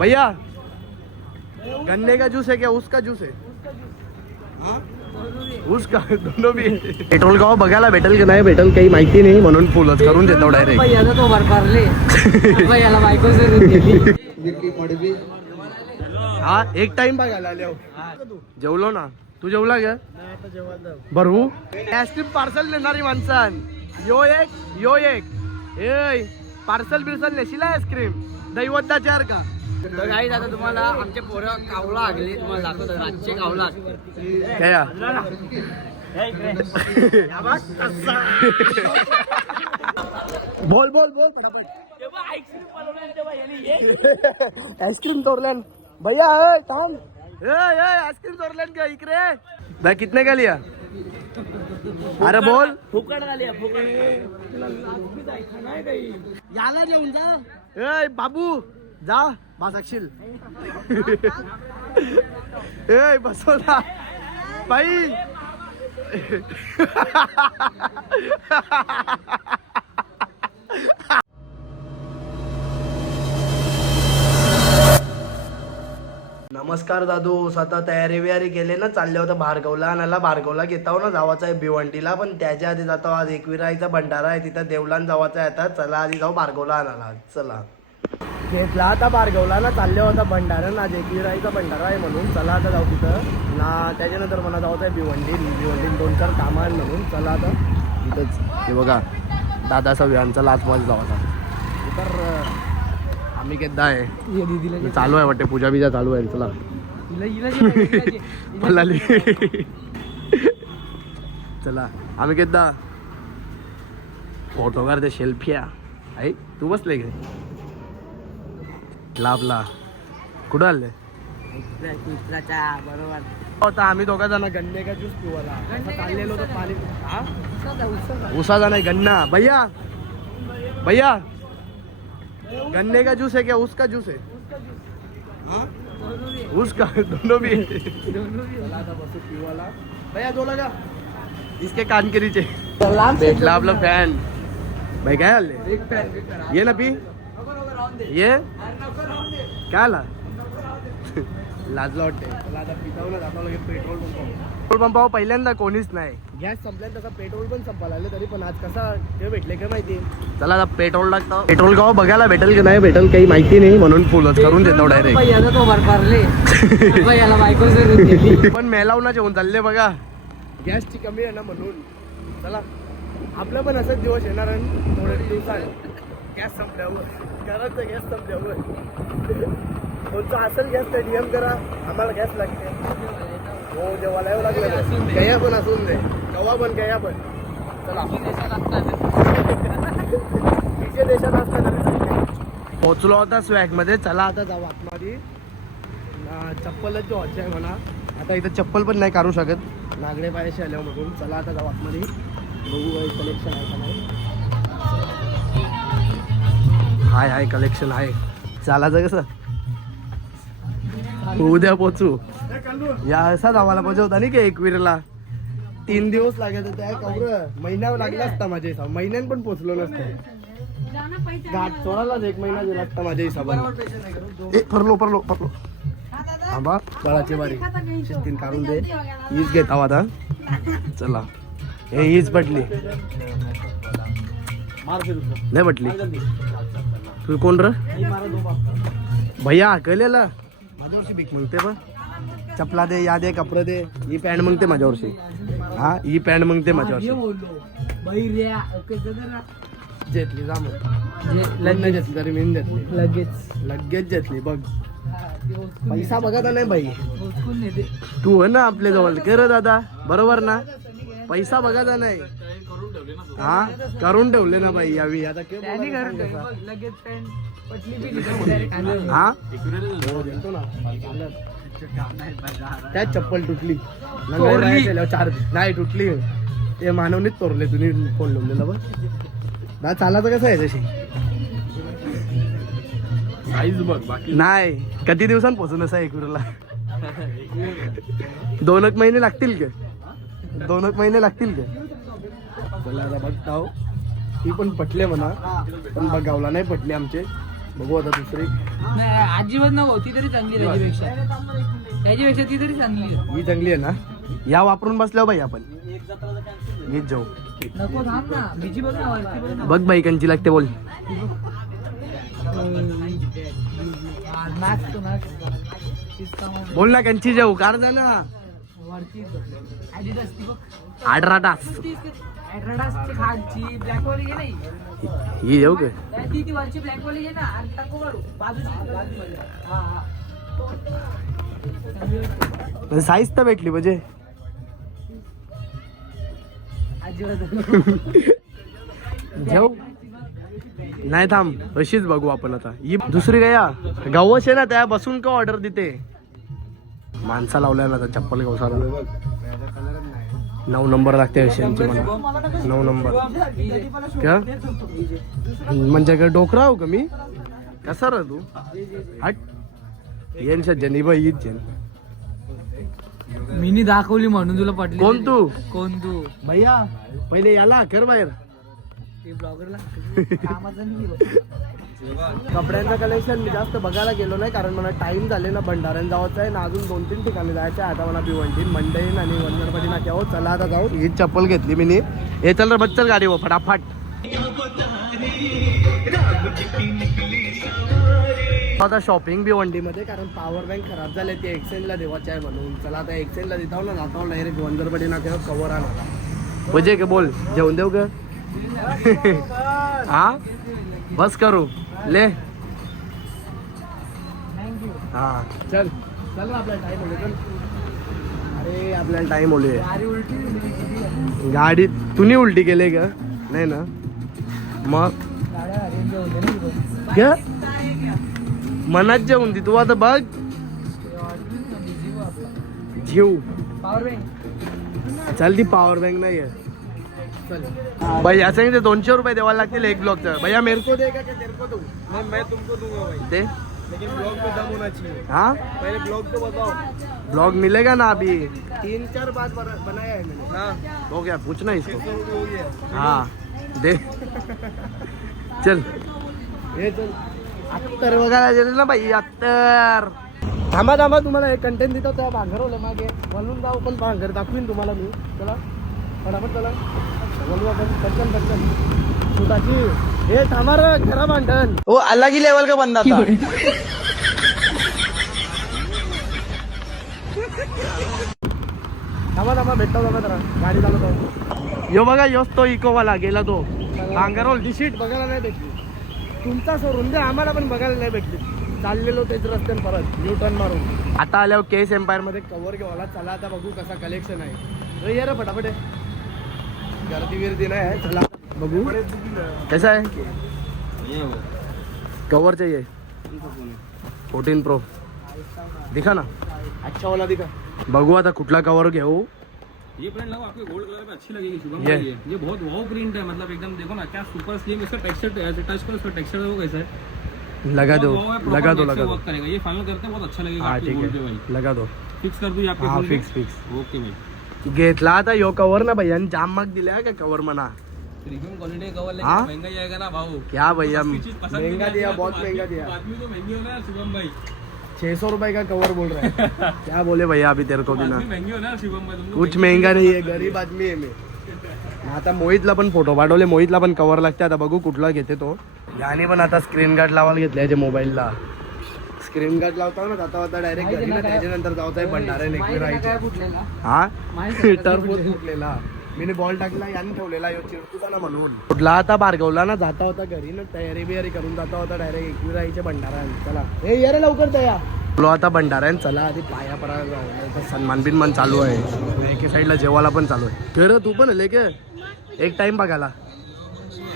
भैया गन्ने का जूस है क्या उसका जूस है? उसका दोनों भी. पेट्रोल गाव बघायला भेटेल की नाही भेटेल काही माहिती नाही म्हणून फुलच करून देतो डायरेक्ट. हा एक टाइम बघायला आले. जेवलो ना तू जेवला का? बरू आईस्क्रीम पार्सल नेणारी माणसान यो एक ए पार्सल बिर्सल नेशील आईस्क्रीम दैवतदा चार का. तर गाईज आता तुम्हाला आमचे पोरं कावला लागले, तुम्हाला दाखवतो रातचे कावला काय बोल बोल बोल आईस्क्रीम तोरल्यान भैया थांब आईस्क्रीम तोरल्यान का इकडे भाई कितने का लिया? अरे बोल फुकट आली फुकट याला जेवून जा. बाबू जा बासाक्षील. ए बसव ना बाई. नमस्कार दादू. आता तयारी बियारी केले ना, चालले होतं भार्गवला आणायला. भार्गवला घेता ना जावाचा आहे भिवंडीला, पण त्याच्या आधी जातो आज एकविराईचा भंडारा आहे तिथं देवलान जावाचा आहे. आता चला आधी जाऊ भार्गवला आणायला. चला घेतला आता भार्गवला ना, चालले होता भंडारा ना, आज एकविराईचा भंडारा आहे म्हणून चला आता जाऊ तिथं ना. त्याच्यानंतर मला जायचं आहे भिवंडी 2-4 कामं आहे म्हणून चला आता तिथंच. हे बघा दादा सव्यांचा लाचवाज जावाचा तर आम्ही केदा आहे चालू आहे वाटते पूजा बिजा चालू आहे. चला चला आम्ही केदा फोटो काढते सेल्फी आहे. तू बसले गे लाभला कुठं आले बरोबर होता. आम्ही दोघा जण गन्ने का ज्यूस पिवाला चाललेलो होतो. पाणी उसाचा नाही गन्ना. भैया गन्ने का जूस है क्या उसका जूस है? उसका दोनों भी. भैया दो लगा इसके कान के नीचे भेटला आपला फॅन. भाई काय आले ये ना पी ये काय आला लाजला वाटते. पेट्रोल पंपावर पहिल्यांदा कोणीच नाही. गॅस संपल्यान तसा पेट्रोल पण संपायला लागले तरी पण आज कसा ते भेटले काय माहिती. चला आता पेट्रोल टाकतो. पेट्रोल गाव बघायला भेटेल की नाही भेटेल काही माहिती नाही म्हणून फुलच करून देतो डायरेक्ट. पण मेलावना जेवण चालले बघा गॅसची कमी आहे ना म्हणून. चला आपलं पण असंच दिवस येणार आहे थोड्या दिवसात गॅस संपल्यावर. करायचं गॅस संपल्यावर कोणता असेल गॅस ते डीएम करा. आम्हाला गॅस लागते हो जेव्हा यावं लागलं गया पण असून दे कवा पण गया पण. चला तिच्या देशात असतात. पोचलो होता स्वॅग मध्ये. चला आता जाऊ आतमध्ये. चप्पलच जो आहे म्हणा आता इथं चप्पल पण नाही काढू शकत नागडे पायाशी आल्या म्हणून. चला आता जाऊ आतमध्ये बघू कलेक्शन आहे का नाही. हाय कलेक्शन आहे. चालायचं कसं उद्या पोचू. या असाच आम्हाला पोचवता नाही की एकवीरला 3 दिवस लागायचं. त्या कवर महिना लागला असता माझ्या हिसाब. महिन्यान पण पोचलो नसतं. घाट चोरालाच 1 महिना गेला असता माझ्या हिसाबाने. परलो आंबा बळाची बारी 3 काढून दे. हीच घेत आहो आता. चला हे हीच पटली नाही पटली. तू कोण र भैया कळलेला माझ्यावरशी भीक मागते बघ. चपला दे या दे कपडे दे. ही पॅन्ट मागते माझ्यावरशी. हा ही पॅन्ट मागते माझ्यावरशी. घेतली जा मग लग्न घेतली तरी मी घेतली लगेच घेतली बघ. पैसा बघा नाही बाई. तू हो ना आपल्या जवळ कर दादा बरोबर ना. पैसा बघायचा नाही. हा करून ठेवले ना बाई यावी. आता हा हो देतो ना. त्या चप्पल तुटली 4 नाही तुटली. ते मानवनीच तोरले तुम्ही फोन लावलेला बघ ना. चालायचं कसं आहे तशी नाही. किती दिवसांत पोहोचून असं एकविरला 2 महिने लागतील का? 2 महिने लागतील का? चला आता बघता हो. ती पण पटले म्हणा पण बघावला नाही पटले आमचे. बघू आता दुसरी. नाही अजिबात नको, ती तरी चांगली आहे त्याच्यापेक्षा ती तरी चांगली आहे. ही चांगली आहे ना. या वापरून बसल्यावर बाई आपण हीच जाऊ. नको थांब ना, बीजी बघ ना वरती बघ ना. बघ बाई कंची लागते बोल. नाच तो नाच. बोल ना कंची जाऊ कार जा ना. वरती Adidas ती बघ. आडराटास ॲडिडासची खालची ब्लॅक वाली घे नाही. ही येऊ का. ती वरची ब्लॅक वाली घे ना आणि टाकू काढू बाजूची. हा हा. साईज तर भेटली म्हणजे. जाऊ नाही थांब अशीच बघू आपण आता. ही दुसरी गया गावच आहे ना त्या बसून का ऑर्डर देते. माणसा लावलाय ना आता चप्पल गवसाला. 9 नंबर लागते अशांची मला. 9 नंबर क्या म्हणजे काय डोकरा हो का मी कसा रा तू. हट यांच्या जनी बाई हीच जन. मीनी दाखवली म्हणून तुला पटली. कोण तू. कोण तू भैया पहिले याला कर बाहेर. ते ब्लॉगरला कामाचं नाही. कपड्यांचं कलेक्शन मी जास्त बघायला गेलो नाही कारण मला टाइम झाले ना. भंडाऱ्यात जायचं आहे ना अजून 2-3 ठिकाणी जायचं आहे. आता मला भिवंडी मंडईन आणि वंदरपटी नाक्यावर. चला आता जाऊ. हीच चप्पल घेतली मी. हे चल रे बच्चल गाडी हो फटाफट. आता शॉपिंग भिवंडीमध्ये कारण पॉवर बँक खराब झाले ते एक्सचेंजला देवाचे आहे म्हणून. चला आता एक्सचेंजला देताव ना जातो डायरेक्ट वंदरपटी नाक्यावर कवर आणा. म्हणजे का बोल जेवण देऊ का. हा बस करू ले. हा चल चल आपल्याला टाइम होले. चल अरे आपल्याला टाइम होले. गाडी तुम्ही उलटी केले का नाही ना. मग क्या मनात जेवून ती तू आता बघ जीव. पॉवर बँक चल ती पॉवर बँक नाही आहे. चल भैया सांगितले 200 रुपये द्यावा लागतील एक ब्लॉकचं. भैया मेरे को देगा क्या तेरे को दूं. नहीं मैं तुमको दूंगा भाई, दे. लेकिन ब्लॉग पे दम होना चाहिए. हाँ पहले ब्लॉग तो बताओ. ब्लॉग मिलेगा ना अभी. 3-4 बात बनाया है मैंने. हाँ हो गया पूछना इसको. 600 रुपये हो गया. हाँ दे. चल हे चल अत्तर बघायला गेले ना बाई. अत्तर थांबा थांबा तुम्हाला एक कंटेंट देतो त्या भांगरवलं मागे म्हणून जाऊ. पण भांगर दाखवीन तुम्हाला मी. चला फटाफट चला बोलू आपण. पटकन पटकन सुटाची. हे थांबा रे खरा भांडण. वो अलग ही लेवल का बंदा था. थांबा थांबा भेटतो थांबा जरा गाडी चालवतो. यो बघा योच तो इकोवाला गेला तो भांगरवल. ती सीट बघायला नाही भेटली. तुमचा सोडून द्या आम्हाला पण बघायला नाही भेटली. चाललेलो तेच रस्त्याने परत यू टर्न मारून. आता आल्यावर केस एम्पायर मध्ये कव्हर घेवाला. चला आता बघू कसा कलेक्शन आहे. ये रे फटाफट. गर्दी विर्दी नाही आहे. चला बघू कैसा है. कवर चाहिए 14 प्रो दिखा ना. अच्छा वाला दिखा. बघू आता कुठला कवर घेऊ. ये प्रिंट लगाओ, आपको गोल्ड कलर में अच्छी लगेगी शुभम ये। भाई. ये बहुत वाव प्रिंट है, मतलब एकदम देखो ना क्या सुपर स्लिम. इसका टेक्सचर ऐसे टच करो, इसका टेक्सचर देखो कैसा है. लगा दो बहुत wow है, proper लगा दो neck से लगा दो. work करेगा. ये फाइनल करते हैं, बहुत अच्छा लगेगा हाँ आपके ठीक गोल्ड पे है भाई. लगा दो. फिक्स कर दूं आपके हाँ गोल्ड पे? Fix fix. ओके भाई. घेतला आता यो कवर ना भैया जाम माग दिला का कवर म्हणा. प्रीमियम क्वालिटी कवर लेकिन हाँ? महंगा ही आएगा ना भाऊ. क्या भैया सस्ती चीज पसंद महंगा नहीं दिया आती, बहुत तो महंगा आदमी- दिया. आदमी तो महंगी हो रहा है शुभम भाई. 600 रुपए का कवर बोल रहा है. क्या बोले भैया अभी तेरे को भी ना. आदमी महंगी हो रहा है शुभम भाई. तुमको कुछ महंगा नाही आहे. गरीब आदमी आहे मी. आता मोहितला पण फोटो पाठवले. मोहितला पण कवर लागते. आता बघू कुठला घेते तो. याने पण आता स्क्रीन गार्ड लावायला घेतले याच्या मोबाईलला. स्क्रीन गार्ड लावता ना जाता जाता डायरेक्ट घरी ना. त्याच्यानंतर जावताय भंडारा नेकवी राहायचे. कुठलेला हा माहिती टर्फ फुटलेला. मी बॉल टाकला याने ठेवलेला यो चिरकुचा ना म्हणून. कुठला आता बारगवला ना जाता होता घरी ना तयारी बियारी करून जाता होता डायरेक्ट एकवी राहायचे भंडारा. चला हे ये रे लवकर तया. बोलो आता भंडारा चला आधी पाया परा जाऊ. सन्मान बिनमान चालू आहे. एके साईडला जेवायला पण चालू आहे. कर तू पण लेके एक टाइम बघायला.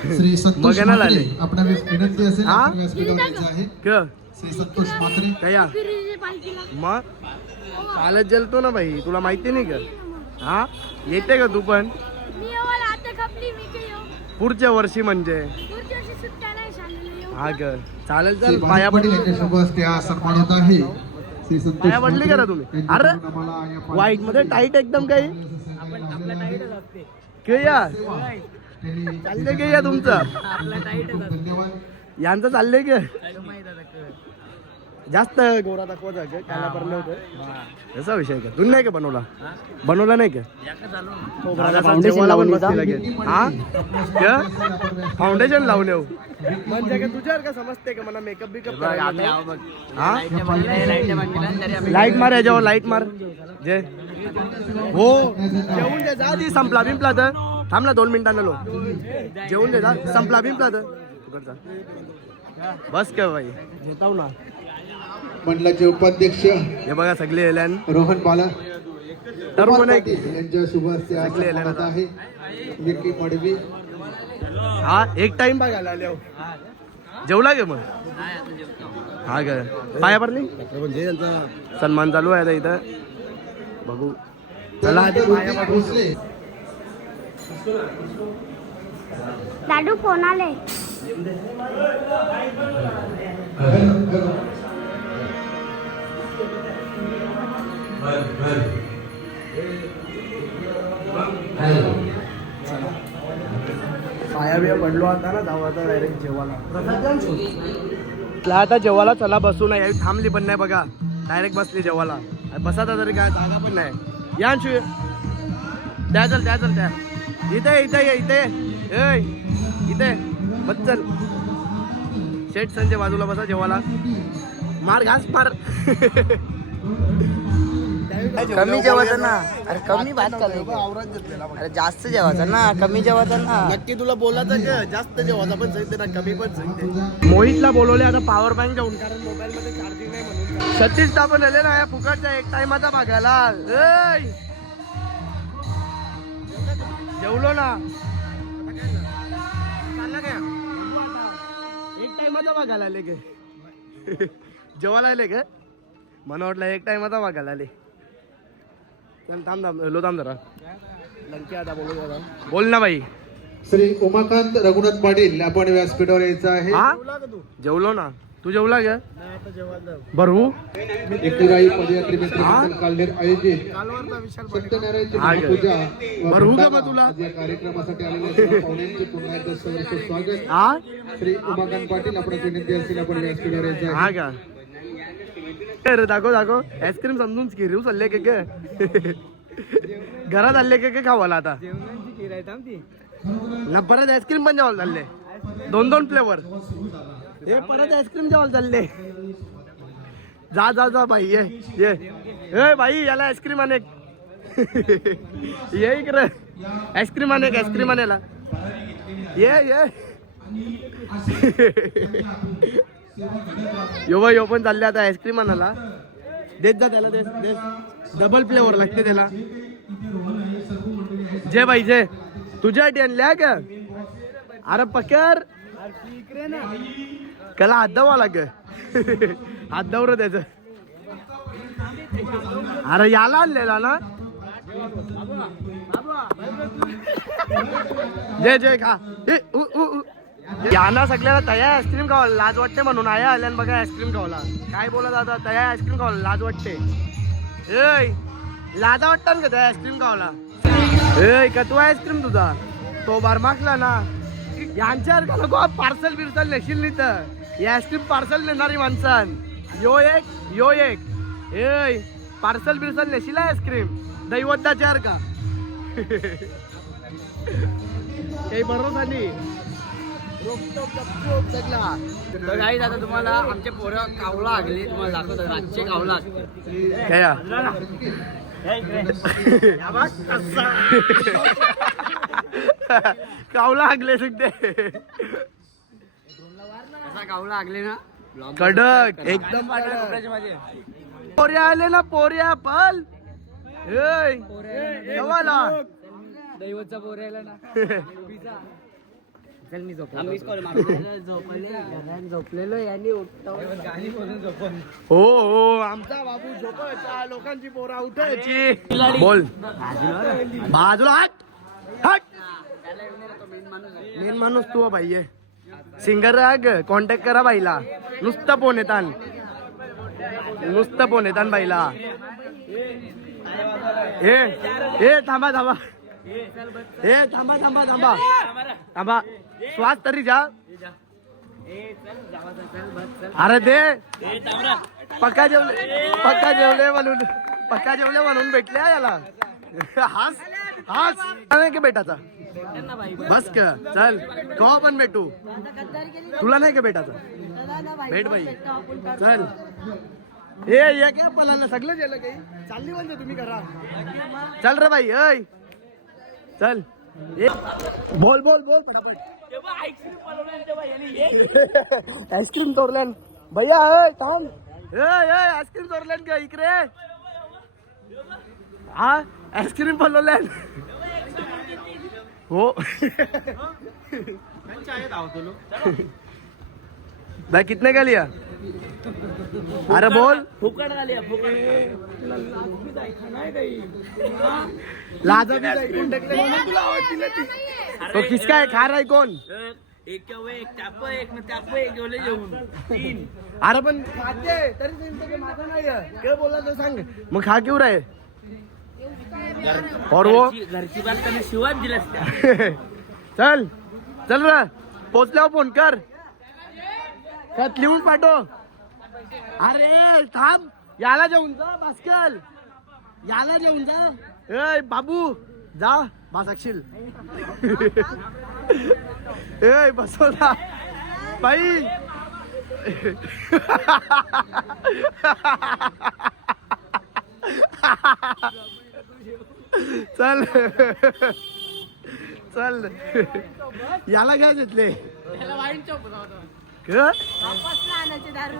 श्री संतोष बघायला म्हात्रे लागले. आपणा विनंती असेल हा? आपण व्यासपीठावर यायचं आहे. क श्री संतोष म्हात्रे कया मग चालत जलतो ना भाई. तुला माहिती नाही का. हा येते का तू पण पुढच्या वर्षी म्हणजे. हा ग चालेल श्री चल पाया पाटील पडली. यांच्या सोबत त्या सन्मान होत आहे. श्री संतोष पाया पडली का ना तुम्ही. यांच्याकडून अरे आम्हाला या व्हाईट मध्ये टाईट एकदम काही पाण्याचं के या त्यांनी चालते के या तुमचं. आपला टाईट खूप धन्यवाद. यांचं चाललंय की जास्त गोरा दाखवायचा का काला पडलं होतं असा विषय का तुम्ही नाही का बनवला नाही का जेवायला पण बसली लगेच हा फाउंडेशन लावून येऊ म्हणजे का तुझ्यावर का समजते का मला मेकअप बिकअप लाईट मार याच्यावर लाईट मार जे हो जेवून दे जा ती संपला बिंपला तर थांबला 2 मिनिटांना लो जेवून दे जा संपला बिंपला तर बस का भाई घेताव ना मंडळाचे उपाध्यक्ष हे बघा सगळे एल्यान रोहन बाला तरुण आहे की यांच्या शुभ हस्ते आज सगळे सन्मानित आहे विकी मडवी. हा एक टाइम बघायला आले हो जेवला गे मग हा ग पाया पडली सन्मान चालू आहे आता इथं बघू चला आधी पाया पडू लाडू कोणाले पाया बिया पडलो आता ना जाऊ आता डायरेक्ट जेवायला आता जेवायला चला बसू नाही थांबली पण नाही बघा डायरेक्ट बसली जेवायला बसा तरी काय जागा पण नाही या शिव त्या चल त्या इथे इथे बस चल शेठ संजय बाजूला बसा जेवायला मार घास मार कमी जेवायचं ना अरे कमी भात चालू अरे जास्त जेवायचं ना कमी जेवायचं ना नक्की तुला बोलायचं का जास्त जेवायचा पण सांगते ना कमी पण सांगते मोहितला बोलवले आता पॉवर बँक घेऊन कारण मोबाईल मध्ये चार्जिंग नाही म्हणून 36 टाकून आले ना या फुकटच्या एक टाइमाचा भागायला जेवलो ना एक टाइमाचा भागायला आले गे जेवायला आले का मला वाटलं एक टाइमाचा भागायला आले चल थांब जरा लंके आता बोलू जरा बोल ना भाई श्री उमाकांत रघुनाथ पाटील आपण व्यासपीठावर यायचं आहे. हा जेवलो ना तू जेवला ग बरू एकविराई पदयात्री मित्र मंडळ कालनेर आयोजित सत्यनारायणची हा ग. महापूजा बरं होऊ का भंडारा मग तुला? आज या कार्यक्रमासाठी आलेल्या सर्व पाहुण्यांचे पुन्हा एकदा सहर्ष स्वागत. हा श्री उमाकांत पाटील आपण विनंती असेल आपण व्यासपीठावर यायचं आहे. हा का अरे दाखव आईस्क्रीम समजून घेऊ चालले के घरात आले के खावाला आता ना परत आईस्क्रीम पण जेवायला चालले 2 फ्लेवर हे परत आईस्क्रीम जेवायला चालले जा भाई ये भाई याला आईस्क्रीम अनेक ये इकडे आईस्क्रीम आणायला ये यो पण चालले आता आईस्क्रीम आणायला देत जा त्याला देस डबल फ्लेवर लागते त्याला जे भाई जे तुझ्यासाठी आणल्या का अरे पकर त्याला हात दावा लाग हात दावर त्याच अरे याला आणलेला ना जे खा यांना सगळ्याला तया आईस्क्रीम खावाला लाज वाटते म्हणून आया आल्यान बघा आईस्क्रीम खावाला काय बोलत आता तया आईस्क्रीम खावाला लाज वाटते लाजा वाटतात का त्या आईस्क्रीम खावाला का तू आईस्क्रीम तुझा तो बार मागला ना यांच्यावर का नको पार्सल बिर्सल नेशील नाही तर या आईस्क्रीम पार्सल नेणारी माणसान यो एक पार्सल बिर्सल नेशील आईस्क्रीम दैवताच्यावर का काही भरोसा नाही तर काही आता तुम्हाला आमचे पोरं कावला आगले तुम्हाला दाखवतो रातचे कावला काय कावला आगले सुद्धा कसा कावला आगले ना कडक एकदम पोऱ्या आले ना पोऱ्या पल दैवतचा पोऱ्याला ना चल मी झोपलेलो यांनी हो आमचा बाबू झोपायचा लोकांची पोरा उठायची बोल बाजूला हट मेन माणूस तू भाई सिंगर राग कॉन्टॅक्ट करा बाईला नुसतं फोन येतान बाईला ए थांबा थांबा श्वास तरी जा अरे दे पक्का जेवले म्हणून भेटले हा याला. हास हास नाही का बेटाचा बस का चल केव्हा पण भेटू. तुला नाही का बेटाचा भेट बाई चल. ये काय पलाला सगळं गेलं काही चालली म्हणजे तुम्ही करा. चल रे बाई ऐ चल बोल फटाफट. आईस्क्रीम चोरल्यान भैया थांब. आईस्क्रीम चोरल्यान का इकडे. हा आईस्क्रीम पलवल्यान हो. भाई कितने का लिया. अरे बोल फुकट आली फुकट. लाजा भी ऐकून टाकले म्हणून तुला आवाज दिला ती. तो किसका आहे खा राय कोण. एक टाप एक जेवले जेवून 3. अरे पण खाते तरी त्यांचं काही माझं नाही काय बोलला तर सांग मग खा क्यों रे. और वो घरची बात त्याने शिवाय दिला. चल चल रे पोचल्यावर फोन कर. खत लिहून पाठव. अरे थांब याला जेवून जा भास्कर. याला जेवून जा. ए बाबू जा भासाक्षील. ए बसवला बाई. चल चल याला काय घेतले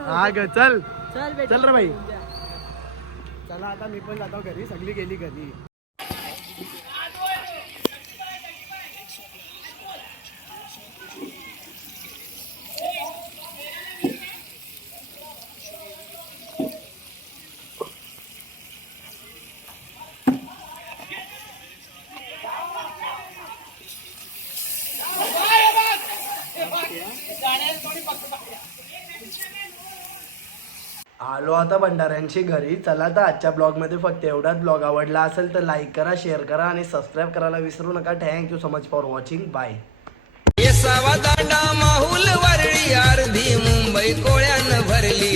हा ग चल चल रे बाई. चला आता मी पण जातो घरी. सगळी गेली घरी. आलो आता भंडाऱ्यांची घरी. चला तर आजच्या ब्लॉगमध्ये फक्त एवढाच. ब्लॉग आवडला असेल तर लाईक करा, शेअर करा आणि सबस्क्राईब करायला विसरू नका. Thank you so much for watching. Bye. Danda Mahul Worli अर्धी मुंबई कोळ्यानं भरली.